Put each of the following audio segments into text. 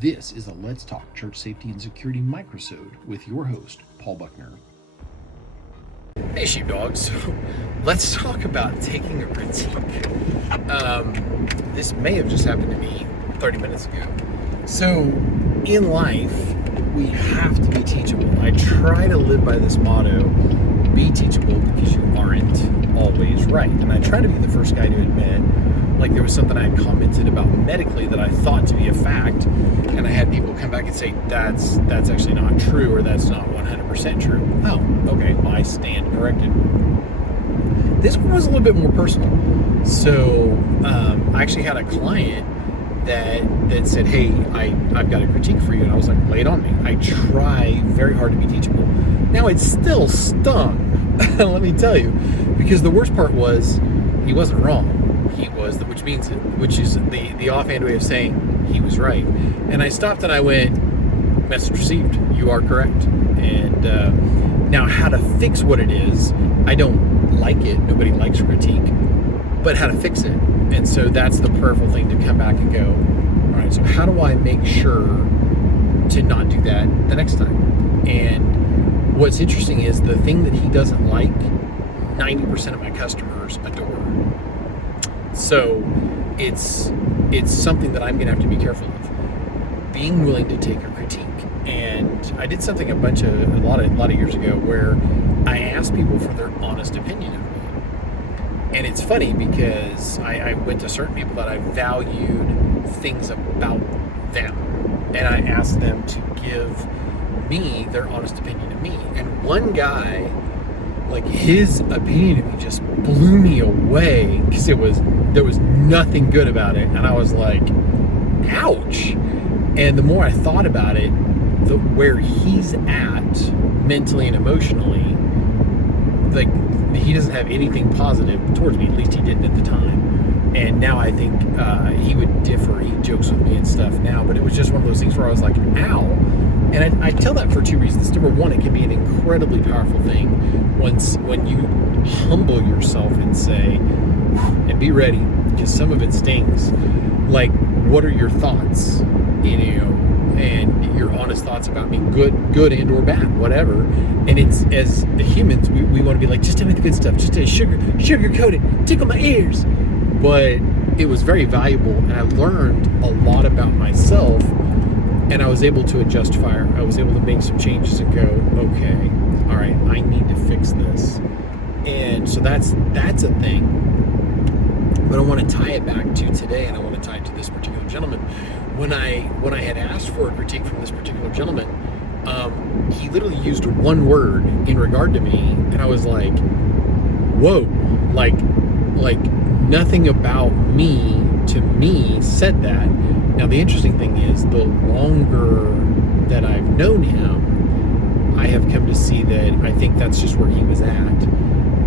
This is a Let's Talk Church Safety and Security microsode with your host, Paul Buckner. Hey sheepdogs, so let's talk about taking a critique. This may have just happened to me 30 minutes ago. So in life, we have to be teachable. I try to live by this motto, be teachable because you aren't always right. And I try to be the first guy to admit, like there was something I had commented about medically that I thought to be a fact, and I had people come back and say, that's actually not true, or that's not 100% true. Oh, okay, well, I stand corrected. This one was a little bit more personal. So I actually had a client that said, hey, I've got a critique for you, and I was like, lay it on me. I try very hard to be teachable. Now, it still stung, let me tell you, because the worst part was he wasn't wrong. He was, which is the offhand way of saying he was right. And I stopped and I went, message received, you are correct. And now how to fix what it is, I don't like it, nobody likes critique, but how to fix it. And so that's the prayerful thing to come back and go, all right, so how do I make sure to not do that the next time? And what's interesting is the thing that he doesn't like, 90% of my customers adore. So it's something that I'm going to have to be careful of, being willing to take a critique. And I did something a lot of years ago where I asked people for their honest opinion of me. And it's funny because I went to certain people that I valued things about them, and I asked them to give me their honest opinion of me. And one guy, like, his opinion of me just blew me away because there was nothing good about it, and I was like, ouch. And the more I thought about it, where he's at mentally and emotionally, like, he doesn't have anything positive towards me. At least he didn't at the time. And now I think he would differ. He jokes with me and stuff now, but it was just one of those things where I was like, ow. And I tell that for two reasons. Number one, it can be an incredibly powerful thing when you humble yourself and say, and be ready, because some of it stings. Like, what are your thoughts? And your honest thoughts about me, good and or bad, whatever. And it's, as humans, we want to be like, just tell me the good stuff, just sugarcoat it, tickle my ears. But it was very valuable, and I learned a lot about myself, and I was able to adjust fire. I was able to make some changes and go, okay, all right, I need to fix this. And so that's a thing. But I want to tie it back to today, and I want to tie it to this particular gentleman. When I had asked for a critique from this particular gentleman, he literally used one word in regard to me, and I was like, whoa, like nothing about me to me said that. Now, the interesting thing is, the longer that I've known him, I have come to see that I think that's just where he was at.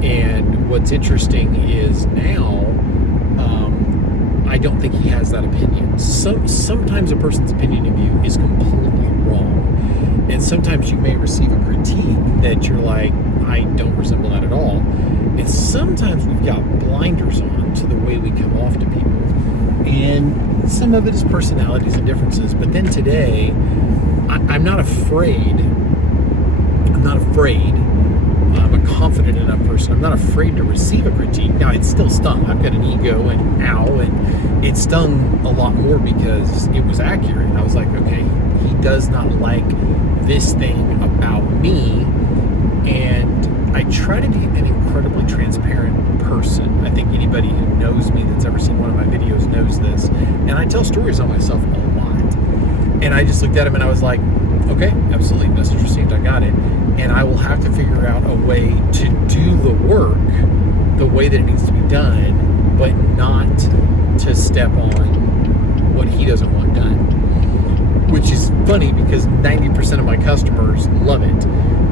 And what's interesting is now, I don't think he has that opinion. Sometimes a person's opinion of you is completely wrong. And sometimes you may receive a critique that you're like, I don't resemble that at all. And sometimes we've got blinders on to the way we come off to people. And some of it is personalities and differences. But then today, I'm not afraid. I'm a confident enough person. I'm not afraid to receive a critique. Now, it still stung. I've got an ego, and ow, and it stung a lot more because it was accurate. I was like, okay, he does not like this thing about me. And I try to be an incredibly transparent person. I think anybody who knows me that's ever seen one of my videos knows this. And I tell stories on myself a lot. And I just looked at him and I was like, okay, absolutely, message received, I got it. And I will have to figure out a way to do the work the way that it needs to be done, but not to step on what he doesn't want done. Which is funny because 90% of my customers love it.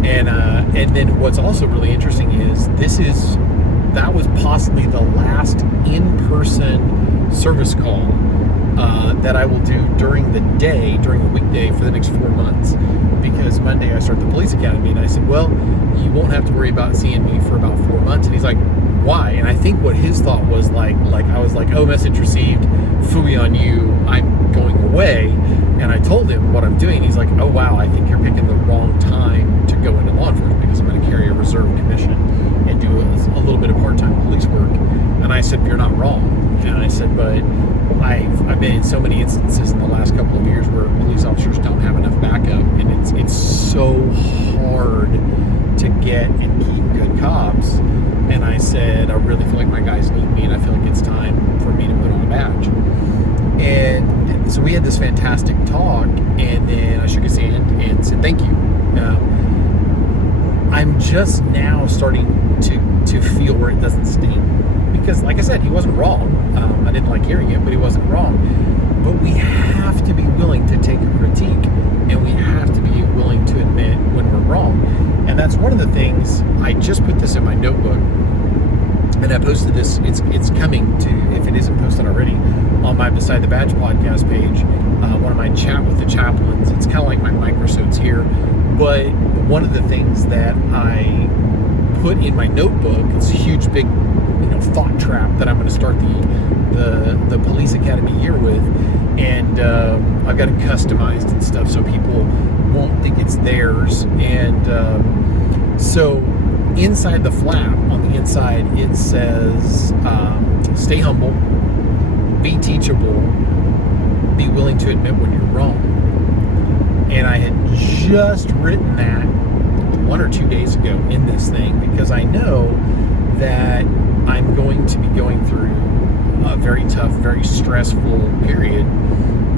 And then what's also really interesting is that was possibly the last in-person service call that I will do during the weekday for the next 4 months. Because Monday I start the police academy, and I said, well, you won't have to worry about seeing me for about 4 months. And he's like, why? And I think what his thought was like I was like, oh, message received, phooey on you, I'm going away. And I told him what I'm doing. He's like, oh, wow, I think you're picking the wrong time to go into law enforcement because I'm going to carry a reserve commission and do a little bit of part-time police work. And I said, you're not wrong. And I said, but I've been in so many instances in the last couple of years where police officers don't have enough backup, and it's so hard to get and keep good cops. And I said, I really feel like my guys need me, and I feel like it's time for me to put on a badge. And so we had this fantastic talk, and then I shook his hand and said, thank you. I'm just now starting to feel where it doesn't sting. Because, like I said, he wasn't wrong. I didn't like hearing it, but he wasn't wrong. But we have to be willing to take a critique, and we have to be willing to admit when we're wrong. And that's one of the things. I just put this in my notebook, and I posted this. It's coming to, if it isn't posted already, on my Beside the Badge podcast page. One of my chat with the chaplains. It's kind of like my microsodes here, but one of the things that I put in my notebook, it's a huge, big, thought trap that I'm going to start the police academy year with, and I've got it customized and stuff so people won't think it's theirs. And so inside the flap, on the inside, it says stay humble, be teachable, be willing to admit when you're wrong. And I had just written that 1 or 2 days ago in this thing, because I know that I'm going to be going through a very tough, very stressful period,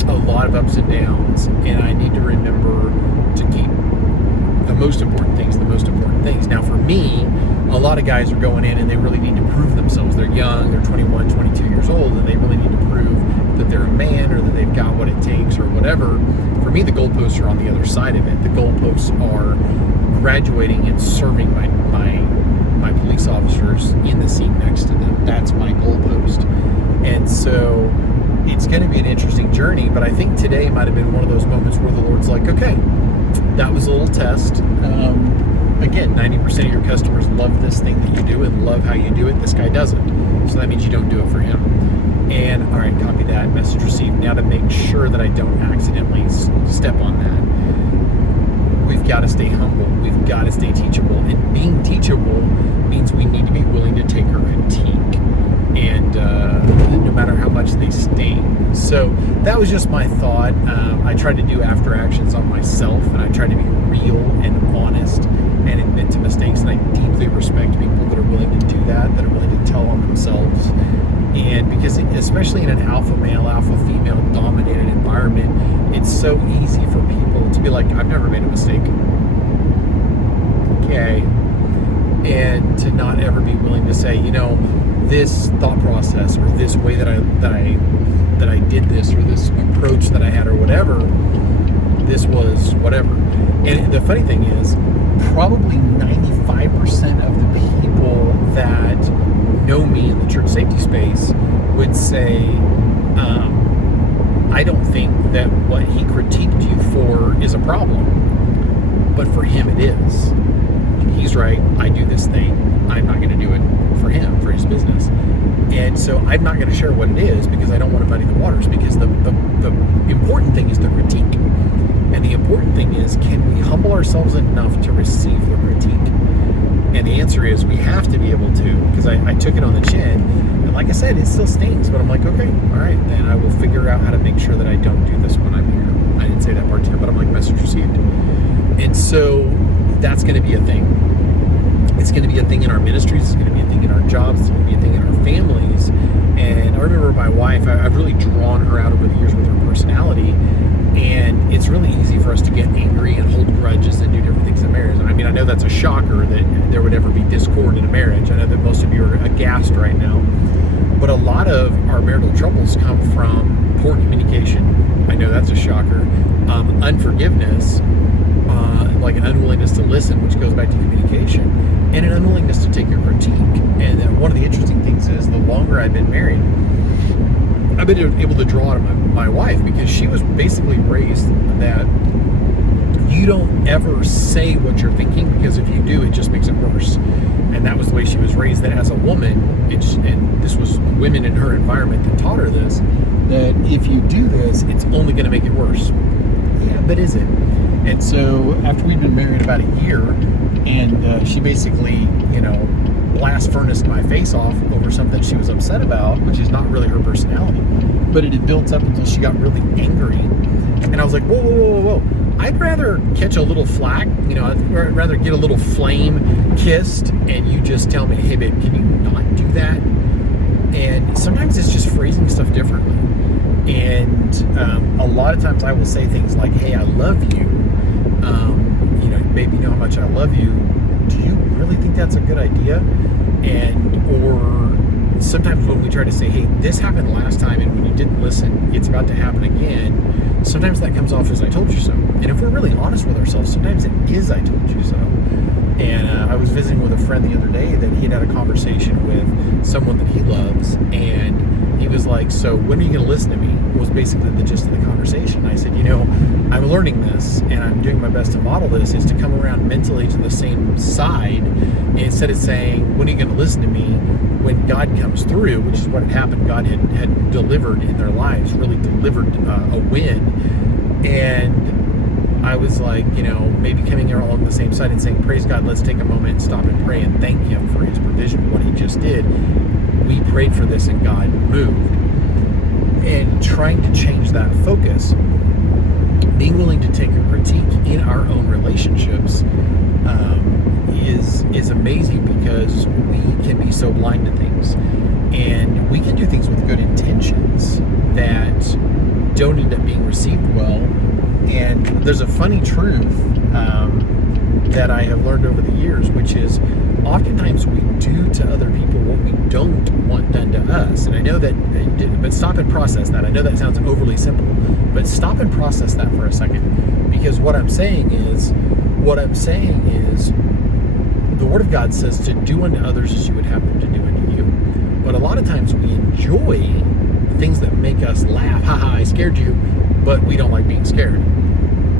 a lot of ups and downs, and I need to remember to keep the most important things the most important things. Now, for me, a lot of guys are going in and they really need to prove themselves. They're young, they're 21, 22 years old, and they really need to prove that they're a man or that they've got what it takes or whatever. For me, the goalposts are on the other side of it. The goalposts are graduating and serving my police officers in the seat next to them. That's my goalpost. And so it's going to be an interesting journey, but I think today might have been one of those moments where the Lord's like, okay, that was a little test. Again, 90% of your customers love this thing that you do and love how you do it. This guy doesn't. So that means you don't do it for him. And all right, copy that, message received. Now to make sure that I don't accidentally step on that, we've got to stay humble. We've got to stay teachable. And being teachable means we need to be willing to take our critique, and no matter how much they sting. So that was just my thought. I tried to do after actions on myself, and I tried to be real and honest and admit to mistakes. And I deeply respect people that are willing to do that are willing to tell on themselves. And because especially in an alpha male, alpha female dominated environment, it's so easy for people to be like, I've never made a mistake. Okay. And to not ever be willing to say, this thought process or this way that I did this, or this approach that I had, or whatever, this was whatever. And the funny thing is, probably 95% of the people that know me in the church safety space would say, I don't think that what he critiqued you for is a problem, but for him it is. He's right. I do this thing. I'm not going to do it for him, for his business. And so I'm not going to share what it is because I don't want to muddy the waters, because the important thing is the critique. And the important thing is, can we humble ourselves enough to receive the critique? And the answer is we have to be able to, because I took it on the chin. And like I said, it still stings, but I'm like, okay, all right, then I will figure out how to make sure that I don't do this when I'm here. I didn't say that part to you, but I'm like, message received. And so that's going to be a thing. It's going to be a thing in our ministries. It's going to be a thing in our jobs. It's going to be a thing in our families. And I remember my wife, I've really drawn her out over the years with her personality. And it's really easy for us to get angry and hold grudges and do different things in marriage. I mean, I know that's a shocker that there would ever be discord in a marriage. I know that most of you are aghast right now. But a lot of our marital troubles come from poor communication. I know that's a shocker. Unforgiveness, like an unwillingness to listen, which goes back to communication, and an unwillingness to take your critique. And then one of the interesting things is, the longer I've been married, I've been able to draw on my wife, because she was basically raised that you don't ever say what you're thinking, because if you do, it just makes it worse. And that was the way she was raised, that as a woman, and this was women in her environment that taught her this, that if you do this, it's only going to make it worse. Yeah, but is it? And so after we'd been married about a year, and she basically, blast furnace my face off over something she was upset about, which is not really her personality, but it had built up until she got really angry. And I was like, whoa. I'd rather catch a little flack, I'd rather get a little flame kissed and you just tell me, hey babe, can you not do that? And sometimes it's just phrasing stuff differently. And a lot of times I will say things like, hey, I love you. Babe, you know how much I love you. Do you really think that's a good idea? Or sometimes when we try to say, hey, this happened last time, and when you didn't listen, it's about to happen again, sometimes that comes off as I told you so. And if we're really honest with ourselves, sometimes it is I told you so. And I was visiting with a friend the other day that he had a conversation with someone that he loves, and he was like, so when are you going to listen to me? Was basically the gist of the conversation. I said, I'm learning this, and I'm doing my best to model this, is to come around mentally to the same side, and instead of saying, when are you going to listen to me, when God comes through, which is what had happened. God had delivered in their lives, really delivered a win. And I was like, maybe coming here all on the same side and saying, praise God, let's take a moment and stop and pray and thank him for his provision, what he just did. We prayed for this and God moved. And trying to change that focus, being willing to take a critique in our own relationships is amazing, because we can be so blind to things. And we can do things with good intentions that don't end up being received well. And there's a funny truth that I have learned over the years, which is oftentimes we do to other people what we don't want done to us. And I know that, but stop and process that. I know that sounds overly simple, but stop and process that for a second. Because what I'm saying is, the Word of God says to do unto others as you would have them to do unto you. But a lot of times we enjoy things that make us laugh. Haha, I scared you, but we don't like being scared.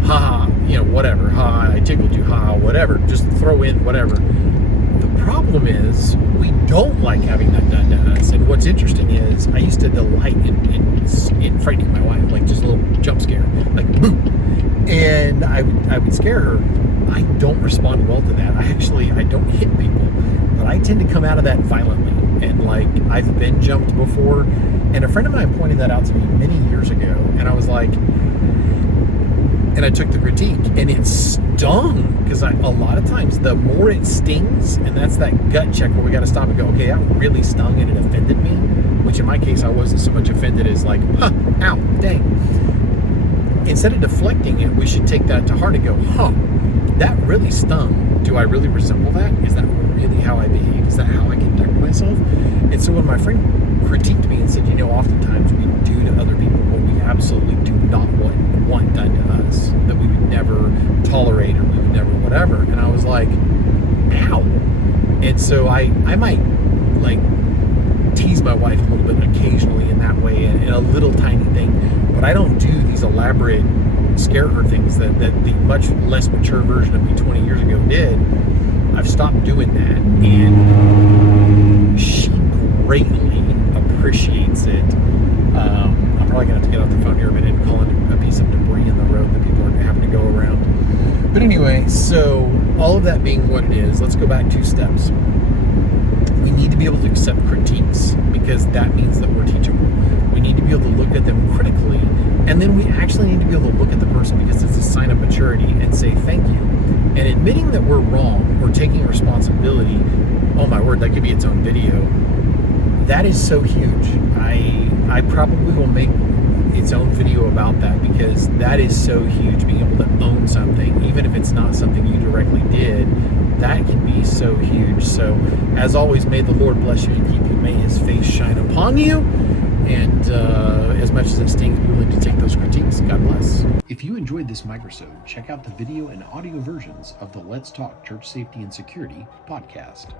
Haha, whatever. Haha, I tickled you. Haha, whatever. Just throw in whatever. The problem is we don't like having that done to us. And what's interesting is I used to delight in frightening my wife, like just a little jump scare, like boom. And I would scare her. I don't respond well to that. I don't hit people, but I tend to come out of that violently. And like, I've been jumped before, and a friend of mine pointed that out to me many years ago, and I was like, and I took the critique, and it stung, because a lot of times the more it stings, and that's that gut check where we got to stop and go, okay, that really stung and it offended me, which in my case I wasn't so much offended as like, ow, dang. Instead of deflecting it, we should take that to heart and go, that really stung. Do I really resemble that? Is that really how I behave? Is that how I conduct myself? And so when my friend critiqued me and said, oftentimes we do to other people what we absolutely do not want done to us, that we would never tolerate or we would never whatever. And I was like, ow. And so I might like tease my wife a little bit occasionally in that way, in a little tiny thing, but I don't do these elaborate scare her things that the much less mature version of me 20 years ago did. I've stopped doing that, and she greatly appreciates it. I'm probably gonna have to get off the phone here a minute and call in a piece of debris in the road that people are having to go around. But anyway, so all of that being what it is, let's go back 2 steps. We need to be able to accept critiques, because that means that we're teachable. We need to be able to look at them critically, and then we actually need to be able to look at the person, because it's a sign of maturity, and say thank you. And admitting that we're wrong, or taking responsibility, oh my word, that could be its own video. That is so huge. I probably will make its own video about that, because that is so huge, being able to own something, even if it's not something you directly did. That can be so huge. So, as always, may the Lord bless you and keep you. May his face shine upon you. And as much as it stings, be willing to take those critiques. God bless. If you enjoyed this microsode, check out the video and audio versions of the Let's Talk Church Safety and Security podcast.